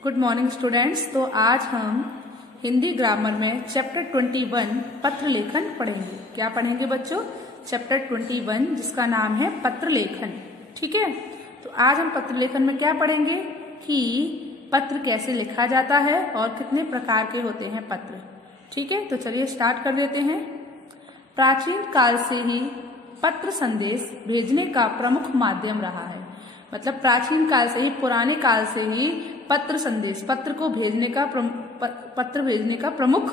Good morning students. तो आज हम हिंदी ग्रामर में चैप्टर 21 पत्र लेखन पढ़ेंगे। क्या पढ़ेंगे बच्चों? चैप्टर 21 जिसका नाम है पत्र लेखन। ठीक है, तो आज हम पत्र लेखन में क्या पढ़ेंगे कि पत्र कैसे लिखा जाता है और कितने प्रकार के होते हैं पत्र। ठीक है, तो चलिए स्टार्ट कर देते हैं। प्राचीन काल से ही पत्र संदेश भेजने का प्रमुख माध्यम रहा है। मतलब प्राचीन काल से ही, पुराने काल से ही पत्र संदेश, पत्र भेजने का प्रमुख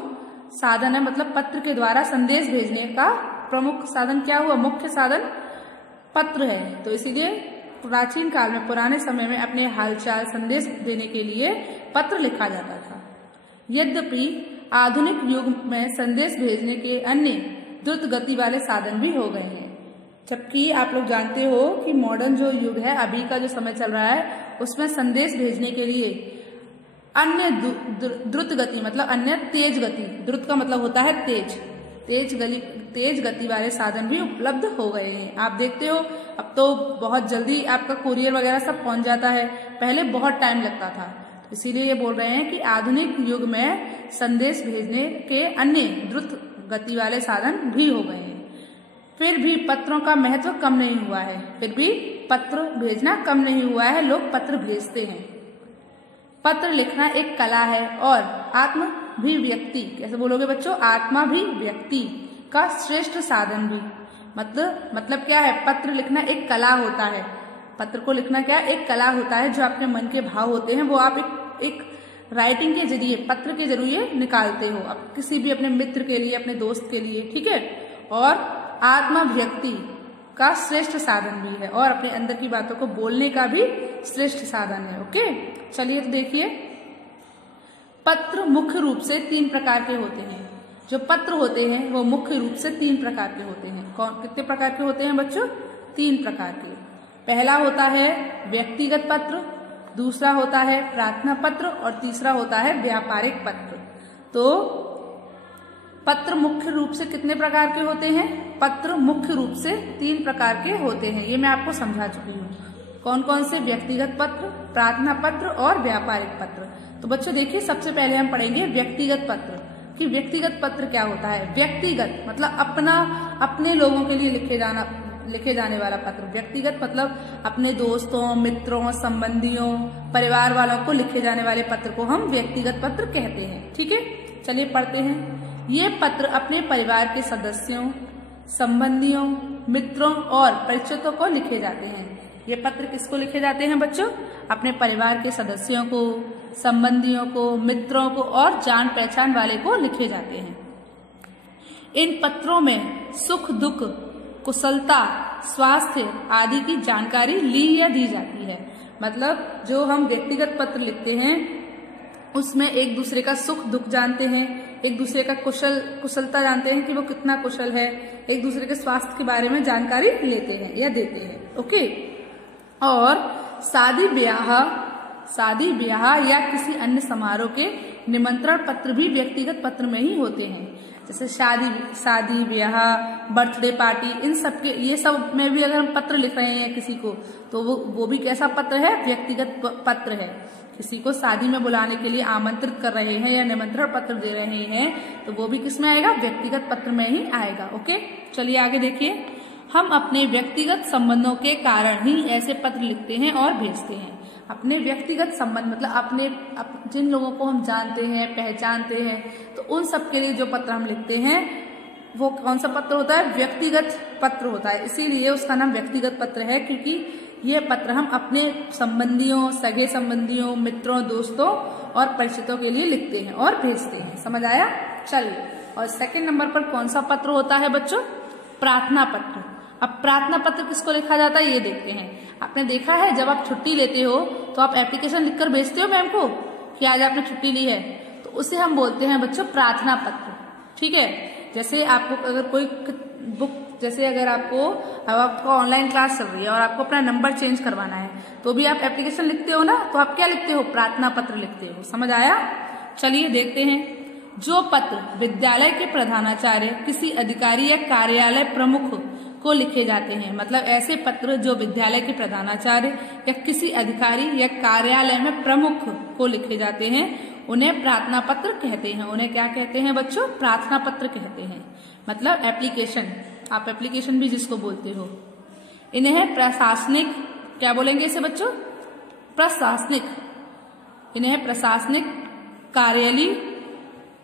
साधन है। मतलब पत्र के द्वारा संदेश भेजने का प्रमुख साधन क्या हुआ? मुख्य साधन पत्र है। तो इसीलिए प्राचीन काल में, पुराने समय में अपने हालचाल संदेश देने के लिए पत्र लिखा जाता था। यद्यपि आधुनिक युग में संदेश भेजने के अन्य द्रुत गति वाले साधन भी हो गए हैं। जबकि आप लोग जानते हो कि मॉडर्न जो युग है, अभी का जो समय चल रहा है, उसमें संदेश भेजने के लिए अन्य द्रुत गति, मतलब अन्य तेज गति, द्रुत का मतलब होता है तेज गति वाले साधन भी उपलब्ध हो गए हैं। आप देखते हो अब तो बहुत जल्दी आपका कुरियर वगैरह सब पहुंच जाता है, पहले बहुत टाइम लगता था। इसीलिए ये बोल रहे हैं कि आधुनिक युग में संदेश भेजने के अन्य द्रुत गति वाले साधन भी हो गए हैं। फिर भी पत्रों का महत्व कम नहीं हुआ है। फिर भी पत्र भेजना कम नहीं हुआ है, लोग पत्र भेजते हैं। पत्र लिखना एक कला है और आत्माभिव्यक्ति, कैसे बोलोगे बच्चों? आत्माभिव्यक्ति का श्रेष्ठ साधन भी। मतलब क्या है? पत्र लिखना एक कला होता है। पत्र को लिखना क्या? एक कला होता है। जो अपने मन के भाव होते हैं वो आप एक राइटिंग के जरिए, पत्र के जरिए निकालते हो, आप किसी भी अपने मित्र के लिए, अपने दोस्त के लिए। ठीक है, और आत्माभिव्यक्ति का श्रेष्ठ साधन भी है और अपने अंदर की बातों को बोलने का भी श्रेष्ठ साधन है। ओके, चलिए तो देखिए, पत्र मुख्य रूप से 3 प्रकार के होते हैं। जो पत्र होते हैं वो मुख्य रूप से 3 प्रकार के होते हैं। कितने प्रकार के होते हैं बच्चों? 3 प्रकार के। पहला होता है व्यक्तिगत पत्र, दूसरा होता है प्रार्थना पत्र और तीसरा होता है व्यापारिक पत्र। तो पत्र मुख्य रूप से कितने प्रकार के होते हैं? पत्र मुख्य रूप से 3 प्रकार के होते हैं। ये मैं आपको समझा चुकी हूँ। कौन कौन से? व्यक्तिगत पत्र, प्रार्थना पत्र और व्यापारिक पत्र। तो बच्चों देखिए, सबसे पहले हम पढ़ेंगे व्यक्तिगत पत्र कि व्यक्तिगत पत्र क्या होता है। व्यक्तिगत मतलब अपने लोगों के लिए लिखे जाने वाला पत्र। व्यक्तिगत मतलब अपने दोस्तों, मित्रों, संबंधियों, परिवार वालों को लिखे जाने वाले पत्र को हम व्यक्तिगत पत्र कहते हैं। ठीक है, चलिए पढ़ते हैं। ये पत्र अपने परिवार के सदस्यों, संबंधियों, मित्रों और परिचितों को लिखे जाते हैं। ये पत्र किसको लिखे जाते हैं बच्चों? अपने परिवार के सदस्यों को, संबंधियों को, मित्रों को और जान पहचान वाले को लिखे जाते हैं। इन पत्रों में सुख दुख, कुशलता, स्वास्थ्य आदि की जानकारी ली या दी जाती है। मतलब जो हम व्यक्तिगत पत्र लिखते हैं उसमें एक दूसरे का सुख दुख जानते हैं, एक दूसरे का कुशलता जानते हैं कि वो कितना कुशल है, एक दूसरे के स्वास्थ्य के बारे में जानकारी लेते हैं या देते हैं। ओके, और शादी ब्याह या किसी अन्य समारोह के निमंत्रण पत्र भी व्यक्तिगत पत्र में ही होते हैं। जैसे शादी ब्याह, बर्थडे पार्टी, इन सब के, ये सब में भी अगर हम पत्र लिख रहे हैं किसी को, तो वो भी कैसा पत्र है? व्यक्तिगत पत्र है। किसी को शादी में बुलाने के लिए आमंत्रित कर रहे हैं या निमंत्रण पत्र दे रहे हैं, तो वो भी किसमें आएगा? व्यक्तिगत पत्र में ही आएगा। ओके, चलिए आगे देखिए। हम अपने व्यक्तिगत संबंधों के कारण ही ऐसे पत्र लिखते हैं और भेजते हैं। अपने व्यक्तिगत संबंध मतलब जिन लोगों को हम जानते हैं, पहचानते हैं, तो उन सब के लिए जो पत्र हम लिखते हैं वो कौन सा पत्र होता है? व्यक्तिगत पत्र होता है। इसीलिए उसका नाम व्यक्तिगत पत्र है, क्योंकि ये पत्र हम अपने संबंधियों, सगे संबंधियों, मित्रों, दोस्तों और परिचितों के लिए लिखते हैं और भेजते हैं। समझ आया? चलिए, और सेकंड नंबर पर कौन सा पत्र होता है बच्चों? प्रार्थना पत्र। अब प्रार्थना पत्र किसको लिखा जाता है ये देखते हैं। आपने देखा है जब आप छुट्टी लेते हो तो आप एप्लीकेशन लिखकर भेजते हो मैम को कि आज आपने छुट्टी ली है, तो उसे हम बोलते हैं बच्चों प्रार्थना पत्र। ठीक है, जैसे आपको अगर कोई बुक, जैसे अगर आपको ऑनलाइन क्लास चल रही है और आपको अपना नंबर चेंज करवाना है, तो भी आप एप्लीकेशन लिखते हो ना, तो आप क्या लिखते हो? प्रार्थना पत्र लिखते हो। समझ आया? चलिए देखते हैं। जो पत्र विद्यालय के प्रधानाचार्य, किसी अधिकारी या कार्यालय प्रमुख को लिखे जाते हैं। मतलब ऐसे पत्र जो विद्यालय के प्रधानाचार्य या किसी अधिकारी या कार्यालय में प्रमुख को लिखे जाते हैं उन्हें प्रार्थना पत्र कहते हैं। उन्हें क्या कहते हैं बच्चों? प्रार्थना पत्र कहते हैं। मतलब एप्लीकेशन, आप एप्लीकेशन भी जिसको बोलते हो। इन्हें प्रशासनिक, क्या बोलेंगे इसे बच्चों? प्रशासनिक। इन्हें प्रशासनिक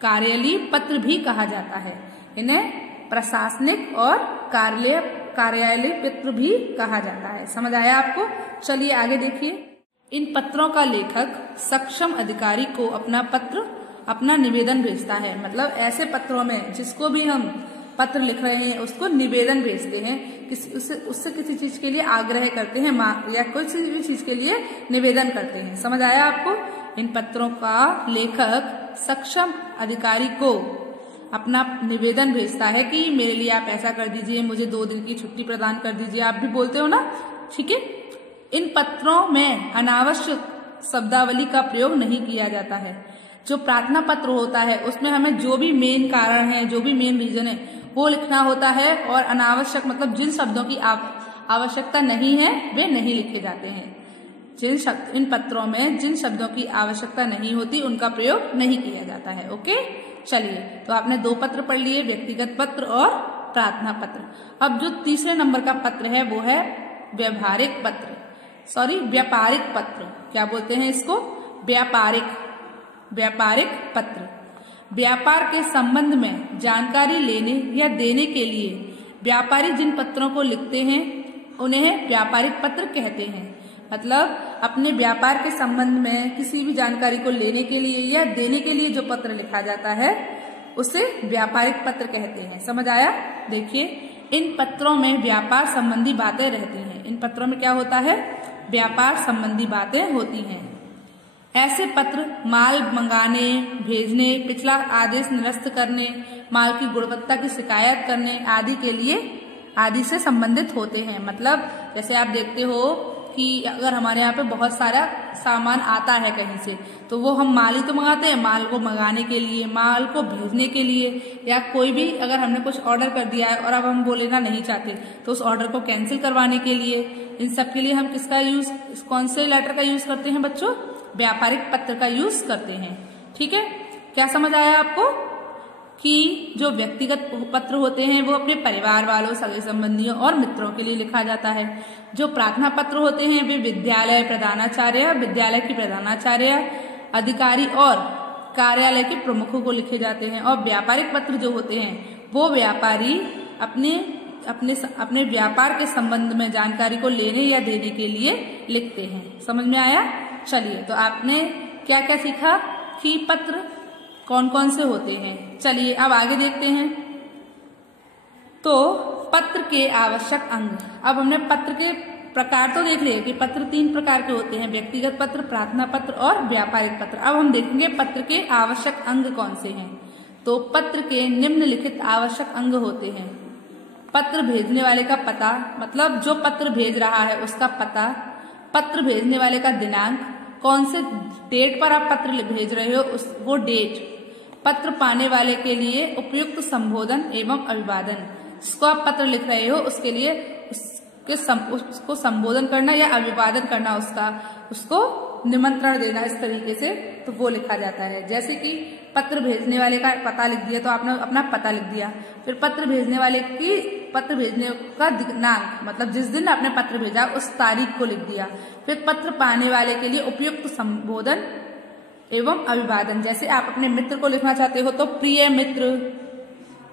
कार्यालयीय पत्र भी कहा जाता है। इन्हें प्रशासनिक और कार्यालयीय पत्र भी कहा जाता है। समझ आया आपको? चलिए आगे देखिए। इन पत्रों का लेखक सक्षम अधिकारी को अपना निवेदन भेजता है। मतलब ऐसे पत्रों में जिसको भी हम पत्र लिख रहे हैं उसको निवेदन भेजते हैं, उससे किसी चीज के लिए आग्रह करते हैं या कोई भी चीज के लिए निवेदन करते हैं। समझ आया आपको? इन पत्रों का लेखक सक्षम अधिकारी को अपना निवेदन भेजता है कि मेरे लिए आप ऐसा कर दीजिए, मुझे 2 दिन की छुट्टी प्रदान कर दीजिए। आप भी बोलते हो ना, ठीक है। इन पत्रों में अनावश्यक शब्दावली का प्रयोग नहीं किया जाता है। जो प्रार्थना पत्र होता है उसमें हमें जो भी मेन कारण है, जो भी मेन रीजन है वो लिखना होता है, और अनावश्यक मतलब जिन शब्दों की आवश्यकता नहीं है वे नहीं लिखे जाते हैं। इन पत्रों में जिन शब्दों की आवश्यकता नहीं होती उनका प्रयोग नहीं किया जाता है। ओके, चलिए, तो आपने 2 पत्र पढ़ लिए, व्यक्तिगत पत्र और प्रार्थना पत्र। अब जो तीसरे नंबर का पत्र है वो है व्यापारिक पत्र। क्या बोलते हैं इसको? व्यापारिक पत्र। व्यापार के संबंध में जानकारी लेने या देने के लिए व्यापारी जिन पत्रों को लिखते हैं उन्हें व्यापारिक पत्र कहते हैं। मतलब अपने व्यापार के संबंध में किसी भी जानकारी को लेने के लिए या देने के लिए जो पत्र लिखा जाता है उसे व्यापारिक पत्र कहते हैं। समझ आया? देखिए, इन पत्रों में व्यापार संबंधी बातें रहती हैं। इन पत्रों में क्या होता है? व्यापार संबंधी बातें होती हैं। ऐसे पत्र माल मंगाने, भेजने, पिछला आदेश निरस्त करने, माल की गुणवत्ता की शिकायत करने आदि से संबंधित होते हैं। मतलब जैसे आप देखते हो कि अगर हमारे यहाँ पे बहुत सारा सामान आता है कहीं से, तो वो हम माल ही तो मंगाते हैं, माल को मंगाने के लिए, माल को भेजने के लिए, या कोई भी अगर हमने कुछ ऑर्डर कर दिया है और अब हम वो लेना नहीं चाहते तो उस ऑर्डर को कैंसिल करवाने के लिए, इन सब के लिए हम कौन से लेटर का यूज करते हैं बच्चों? व्यापारिक पत्र का यूज करते हैं। ठीक है, क्या समझ आया आपको कि जो व्यक्तिगत पत्र होते हैं वो अपने परिवार वालों, सगे संबंधियों और मित्रों के लिए लिखा जाता है। जो प्रार्थना पत्र होते हैं वे विद्यालय की प्रधानाचार्य, अधिकारी और कार्यालय के प्रमुखों को लिखे जाते हैं। और व्यापारिक पत्र जो होते हैं वो व्यापारी अपने व्यापार के संबंध में जानकारी को लेने या देने के लिए लिखते हैं। समझ में आया? चलिए, तो आपने क्या क्या सीखा कि पत्र कौन कौन से होते हैं। चलिए अब आगे देखते हैं। तो पत्र के आवश्यक अंग। अब हमने पत्र के प्रकार तो देख लिए कि पत्र 3 प्रकार के होते हैं, व्यक्तिगत पत्र, प्रार्थना पत्र और व्यापारिक पत्र। अब हम देखेंगे पत्र के आवश्यक अंग कौन से हैं। तो पत्र के निम्नलिखित आवश्यक अंग होते हैं। पत्र भेजने वाले का पता, मतलब जो पत्र भेज रहा है उसका पता, पत्र भेजने वाले का दिनांक, कौन से डेट पर आप पत्र भेज रहे हो वो डेट, पत्र पाने वाले के लिए उपयुक्त संबोधन एवं अभिवादन, जिसको आप पत्र लिख रहे हो उसके लिए उसको संबोधन करना या अभिवादन करना, उसको निमंत्रण देना, इस तरीके से तो वो लिखा जाता है। जैसे कि पत्र भेजने वाले का पता लिख दिया तो आपने अपना पता लिख दिया। फिर पत्र भेजने का दिनांक, मतलब जिस दिन आपने पत्र भेजा उस तारीख को लिख दिया। फिर पत्र पाने वाले के लिए उपयुक्त संबोधन एवं अभिवादन, जैसे आप अपने मित्र को लिखना चाहते हो तो प्रिय मित्र,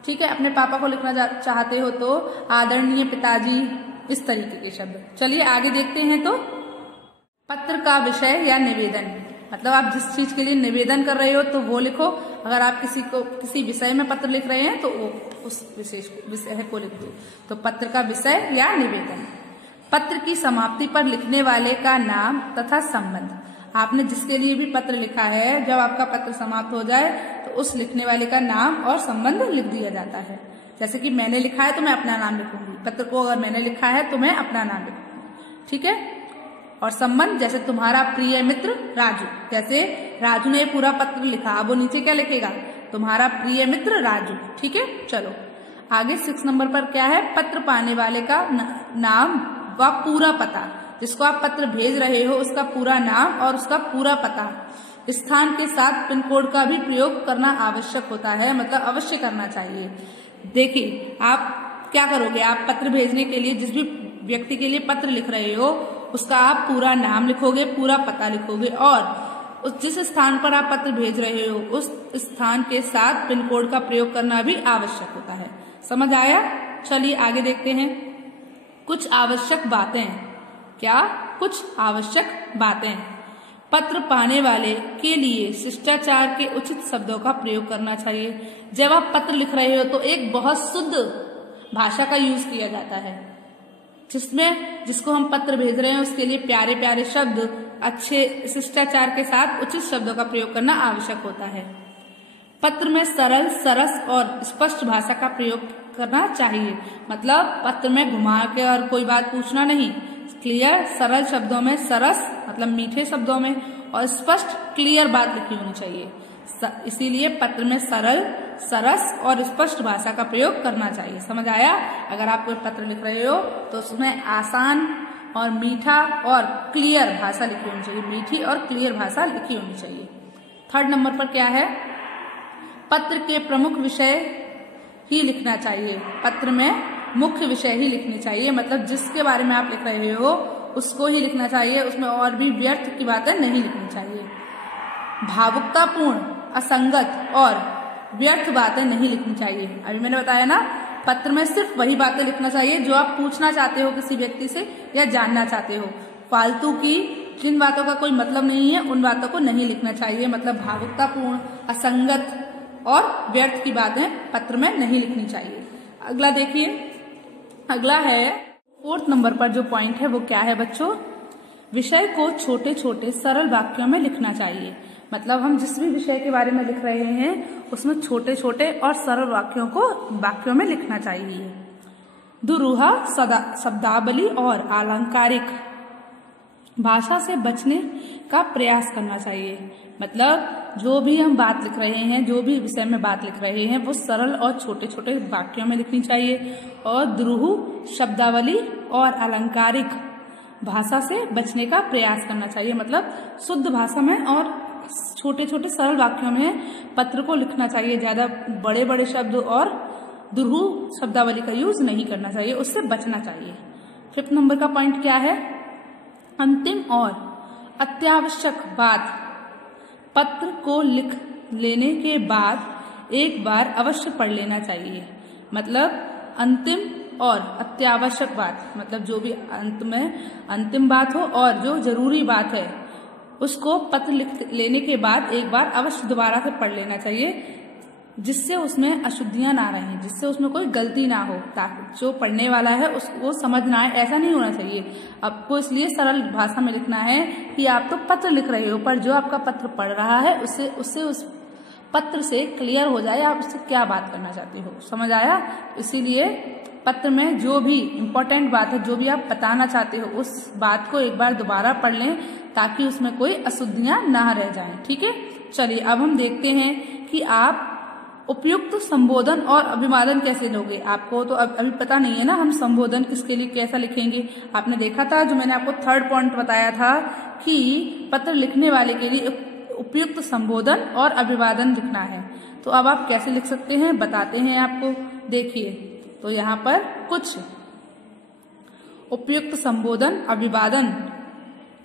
ठीक है, अपने पापा को लिखना चाहते हो तो आदरणीय पिताजी, इस तरीके के शब्द। चलिए आगे देखते हैं। तो पत्र का विषय या निवेदन, मतलब आप जिस चीज के लिए निवेदन कर रहे हो तो वो लिखो। अगर आप किसी विषय में पत्र लिख रहे हैं तो वो उस विषय को लिख दो। तो पत्र का विषय या निवेदन। पत्र की समाप्ति पर लिखने वाले का नाम तथा संबंध। आपने जिसके लिए भी पत्र लिखा है, जब आपका पत्र समाप्त हो जाए तो उस लिखने वाले का नाम और संबंध लिख दिया जाता है। जैसे कि मैंने लिखा है तो मैं अपना नाम लिखूंगी, पत्र को अगर मैंने लिखा है तो मैं अपना नाम लिखूंगी, ठीक है। और संबंध, जैसे तुम्हारा प्रिय मित्र राजू, जैसे राजू ने पूरा पत्र लिखा, अब वो नीचे क्या लिखेगा, तुम्हारा प्रिय मित्र राजू, ठीक है। चलो आगे 6 नंबर पर क्या है, पत्र पाने वाले का नाम व पूरा पता। जिसको आप पत्र भेज रहे हो उसका पूरा नाम और उसका पूरा पता। स्थान के साथ पिन कोड का भी प्रयोग करना आवश्यक होता है, मतलब अवश्य करना चाहिए। देखिए आप क्या करोगे, आप पत्र भेजने के लिए जिस भी व्यक्ति के लिए पत्र लिख रहे हो उसका आप पूरा नाम लिखोगे, पूरा पता लिखोगे और जिस स्थान पर आप पत्र भेज रहे हो उस स्थान के साथ पिन कोड का प्रयोग करना भी आवश्यक होता है। समझ आया? चलिए आगे देखते हैं। कुछ आवश्यक बातें। क्या? कुछ आवश्यक बातें। पत्र पाने वाले के लिए शिष्टाचार के उचित शब्दों का प्रयोग करना चाहिए। जब आप पत्र लिख रहे हो तो एक बहुत शुद्ध भाषा का यूज किया जाता है, जिसको हम पत्र भेज रहे हैं उसके लिए प्यारे प्यारे शब्द, अच्छे शिष्टाचार के साथ उचित शब्दों का प्रयोग करना आवश्यक होता है। पत्र में सरल, सरस और स्पष्ट भाषा का प्रयोग करना चाहिए। मतलब पत्र में घुमा के और कोई बात पूछना नहीं, क्लियर सरल शब्दों में, सरस मतलब मीठे शब्दों में और स्पष्ट क्लियर बात लिखी होनी चाहिए। इसीलिए पत्र में सरल, सरस और स्पष्ट भाषा का प्रयोग करना चाहिए। समझ आया? अगर आप कोई पत्र लिख रहे हो तो उसमें आसान और मीठा और क्लियर भाषा लिखी होनी चाहिए, मीठी और क्लियर भाषा लिखी होनी चाहिए। 3rd नंबर पर क्या है, पत्र के प्रमुख विषय ही लिखना चाहिए। पत्र में मुख्य विषय ही लिखने चाहिए, मतलब जिसके बारे में आप लिख रहे हो उसको ही लिखना चाहिए, उसमें और भी व्यर्थ की बातें नहीं लिखनी चाहिए। भावुकतापूर्ण, असंगत और व्यर्थ बातें नहीं लिखनी चाहिए। अभी मैंने बताया ना, पत्र में सिर्फ वही बातें लिखना चाहिए जो आप पूछना चाहते हो किसी व्यक्ति से या जानना चाहते हो। फालतू की जिन बातों का कोई मतलब नहीं है उन बातों को नहीं लिखना चाहिए। मतलब भावुकतापूर्ण, असंगत और व्यर्थ की बातें पत्र में नहीं लिखनी चाहिए। अगला देखिए, अगला है 4th नंबर पर जो पॉइंट है वो क्या है बच्चों, विषय को छोटे छोटे सरल वाक्यों में लिखना चाहिए। मतलब हम जिस भी विषय के बारे में लिख रहे हैं उसमें छोटे छोटे और सरल वाक्यों में लिखना चाहिए। दुरूहा शब्दावली और अलंकारिक भाषा से बचने का प्रयास करना चाहिए। मतलब जो भी हम बात लिख रहे हैं, जो भी विषय में बात लिख रहे हैं वो सरल और छोटे छोटे वाक्यों में लिखनी चाहिए और दुरूह शब्दावली और अलंकारिक भाषा से बचने का प्रयास करना चाहिए। मतलब शुद्ध भाषा में और छोटे छोटे सरल वाक्यों में पत्र को लिखना चाहिए। ज्यादा बड़े बड़े शब्द और दुरूह शब्दावली का यूज नहीं करना चाहिए, उससे बचना चाहिए। 5th नंबर का पॉइंट क्या है, अंतिम और अत्यावश्यक बात, पत्र को लिख लेने के बाद एक बार अवश्य पढ़ लेना चाहिए। मतलब अंतिम और अत्यावश्यक बात, मतलब जो भी अंत में अंतिम बात हो और जो जरूरी बात है उसको पत्र लिख लेने के बाद एक बार अवश्य दोबारा से पढ़ लेना चाहिए, जिससे उसमें अशुद्धियां ना रहें, जिससे उसमें कोई गलती ना हो, ताकि जो पढ़ने वाला है उसको समझ ना आए। ऐसा नहीं होना चाहिए। आपको इसलिए सरल भाषा में लिखना है कि आप तो पत्र लिख रहे हो पर जो आपका पत्र पढ़ रहा है उससे उस पत्र से क्लियर हो जाए आप उससे क्या बात करना चाहते हो। समझ आया? इसीलिए पत्र में जो भी इम्पोर्टेंट बात है, जो भी आप बताना चाहते हो उस बात को एक बार दोबारा पढ़ लें ताकि उसमें कोई अशुद्धियां ना रह जाएं। ठीक है, चलिए अब हम देखते हैं कि आप उपयुक्त संबोधन और अभिवादन कैसे लोगे। आपको तो अभी पता नहीं है ना हम संबोधन किसके लिए कैसा लिखेंगे। आपने देखा था जो मैंने आपको 3rd पॉइंट बताया था कि पत्र लिखने वाले के लिए उपयुक्त संबोधन और अभिवादन लिखना है। तो अब आप कैसे लिख सकते हैं बताते हैं आपको। देखिए, तो यहाँ पर कुछ उपयुक्त संबोधन अभिवादन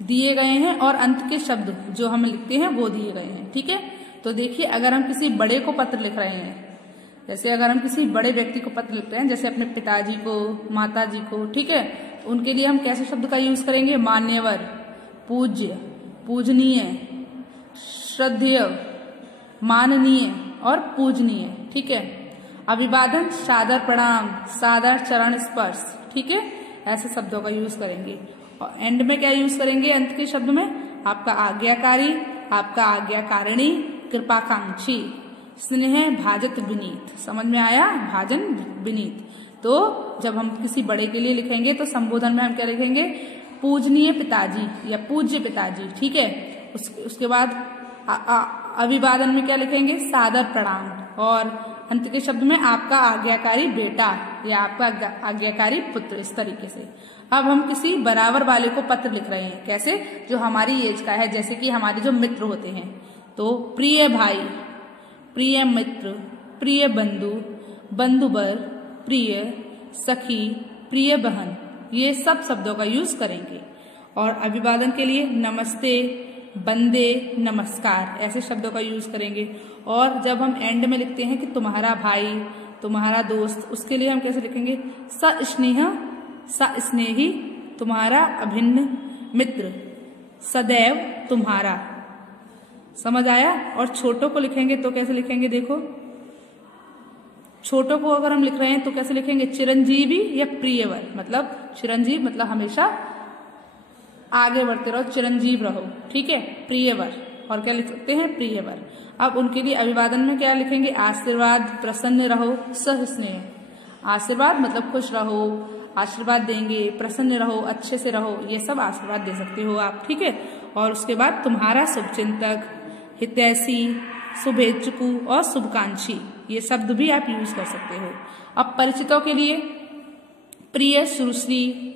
दिए गए हैं और अंत के शब्द जो हम लिखते हैं वो दिए गए हैं। ठीक है, तो देखिए अगर हम किसी बड़े को पत्र लिख रहे हैं, जैसे अगर हम किसी बड़े व्यक्ति को पत्र लिख रहे हैं, जैसे अपने पिताजी को, माताजी को, ठीक है, उनके लिए हम कैसे शब्द का यूज करेंगे, मान्यवर, पूज्य, पूजनीय, श्रद्धेय, माननीय और पूजनीय। ठीक है, अभिवादन सादर प्रणाम, सादर चरण स्पर्श। ठीक है, ऐसे शब्दों का यूज करेंगे। और एंड में क्या यूज करेंगे, अंत के शब्द में आपका आज्ञाकारी, आपका आज्ञाकारिणी, कृपाकांक्षी, स्नेह भाजत विनीत। समझ में आया, भाजन विनीत। तो जब हम किसी बड़े के लिए लिखेंगे तो संबोधन में हम क्या लिखेंगे, पूजनीय पिताजी या पूज्य पिताजी। ठीक है, उसके बाद अभिवादन में क्या लिखेंगे, सादर प्रणाम। और अंत के शब्द में आपका आज्ञाकारी बेटा या आपका आज्ञाकारी पुत्र, इस तरीके से। अब हम किसी बराबर वाले को पत्र लिख रहे हैं, कैसे, जो हमारी एज का है, जैसे कि हमारे जो मित्र होते हैं। तो प्रिय भाई, प्रिय मित्र, प्रिय बंधु, बंधुवर, प्रिय सखी, प्रिय बहन, ये सब शब्दों का यूज करेंगे। और अभिवादन के लिए नमस्ते, बंदे, नमस्कार, ऐसे शब्दों का यूज करेंगे। और जब हम एंड में लिखते हैं कि तुम्हारा भाई, तुम्हारा दोस्त, उसके लिए हम कैसे लिखेंगे, सस्नेह, सस्नेही, तुम्हारा अभिन्न मित्र, सदैव तुम्हारा। समझ आया। और छोटों को लिखेंगे तो कैसे लिखेंगे, देखो छोटों को अगर हम लिख रहे हैं तो कैसे लिखेंगे, चिरंजीवी या प्रियवर, मतलब चिरंजीव मतलब हमेशा आगे बढ़ते रहो, चिरंजीव रहो, ठीक है, प्रियवर। और क्या लिख सकते हैं, प्रियवर। अब उनके लिए अभिवादन में क्या लिखेंगे, आशीर्वाद, प्रसन्न रहो, सहस्नेह। आशीर्वाद मतलब खुश रहो, आशीर्वाद देंगे, प्रसन्न रहो, अच्छे से रहो, ये सब आशीर्वाद दे सकते हो आप, ठीक है। और उसके बाद तुम्हारा शुभचिंतक, हितैषी, शुभेच्छुकु और शुभकांक्षी, ये शब्द भी आप यूज कर सकते हो। अब परिचितों के लिए प्रिय सुश्री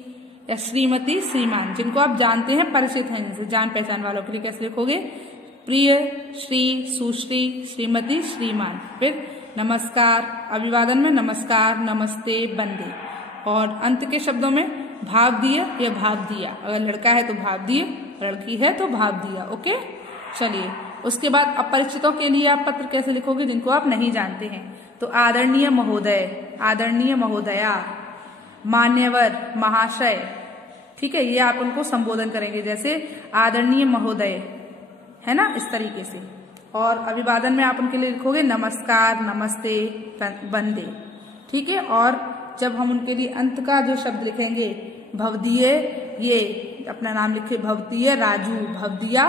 या श्रीमती, श्रीमान, जिनको आप जानते हैं, परिचित हैं, जिनसे जान पहचान वालों के लिए कैसे लिखोगे, प्रिय, श्री, सुश्री, श्रीमती, श्रीमान। फिर नमस्कार, अभिवादन में नमस्कार, नमस्ते, बंदे। और अंत के शब्दों में भाव दिए या भाव दिया, अगर लड़का है तो भाव दिए, लड़की है तो भाव दिया, ओके। चलिए, उसके बाद अपरिचितों के लिए आप पत्र कैसे लिखोगे, जिनको आप नहीं जानते हैं। तो आदरणीय महोदय, आदरणीय महोदया, मान्यवर, महाशय, ठीक है, ये आप उनको संबोधन करेंगे, जैसे आदरणीय महोदय, है ना, इस तरीके से। और अभिवादन में आप उनके लिए लिखोगे नमस्कार, नमस्ते, बंदे, ठीक है। और जब हम उनके लिए अंत का जो शब्द लिखेंगे, भवदीय, ये अपना नाम लिखे, भवदीय राजू, भवदिया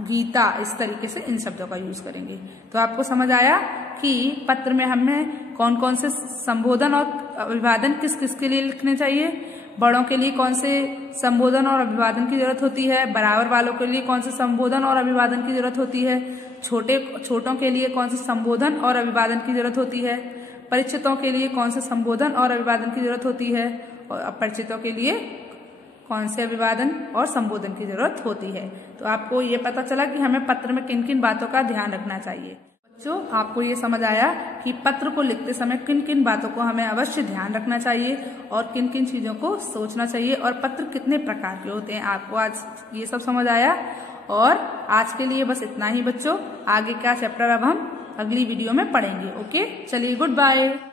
गीता, इस तरीके से इन शब्दों का यूज करेंगे। तो आपको समझ आया कि पत्र में हमें कौन कौन से संबोधन और अभिवादन किस किस के लिए लिखने चाहिए। बड़ों के लिए कौन से संबोधन और अभिवादन की जरूरत होती है, बराबर वालों के लिए कौन से संबोधन और अभिवादन की जरूरत होती है, छोटों के लिए कौन से संबोधन और अभिवादन की जरूरत होती है, परिचितों के लिए कौन से संबोधन और अभिवादन की जरूरत होती है, और अपरिचितों के लिए कौन से अभिवादन और संबोधन की जरूरत होती है। तो आपको ये पता चला कि हमें पत्र में किन किन बातों का ध्यान रखना चाहिए। बच्चों, आपको ये समझ आया कि पत्र को लिखते समय किन किन बातों को हमें अवश्य ध्यान रखना चाहिए और किन किन चीजों को सोचना चाहिए, और पत्र कितने प्रकार के होते हैं। आपको आज ये सब समझ आया। और आज के लिए बस इतना ही बच्चों, आगे का चैप्टर अब हम अगली वीडियो में पढ़ेंगे। ओके, चलिए, गुड बाय।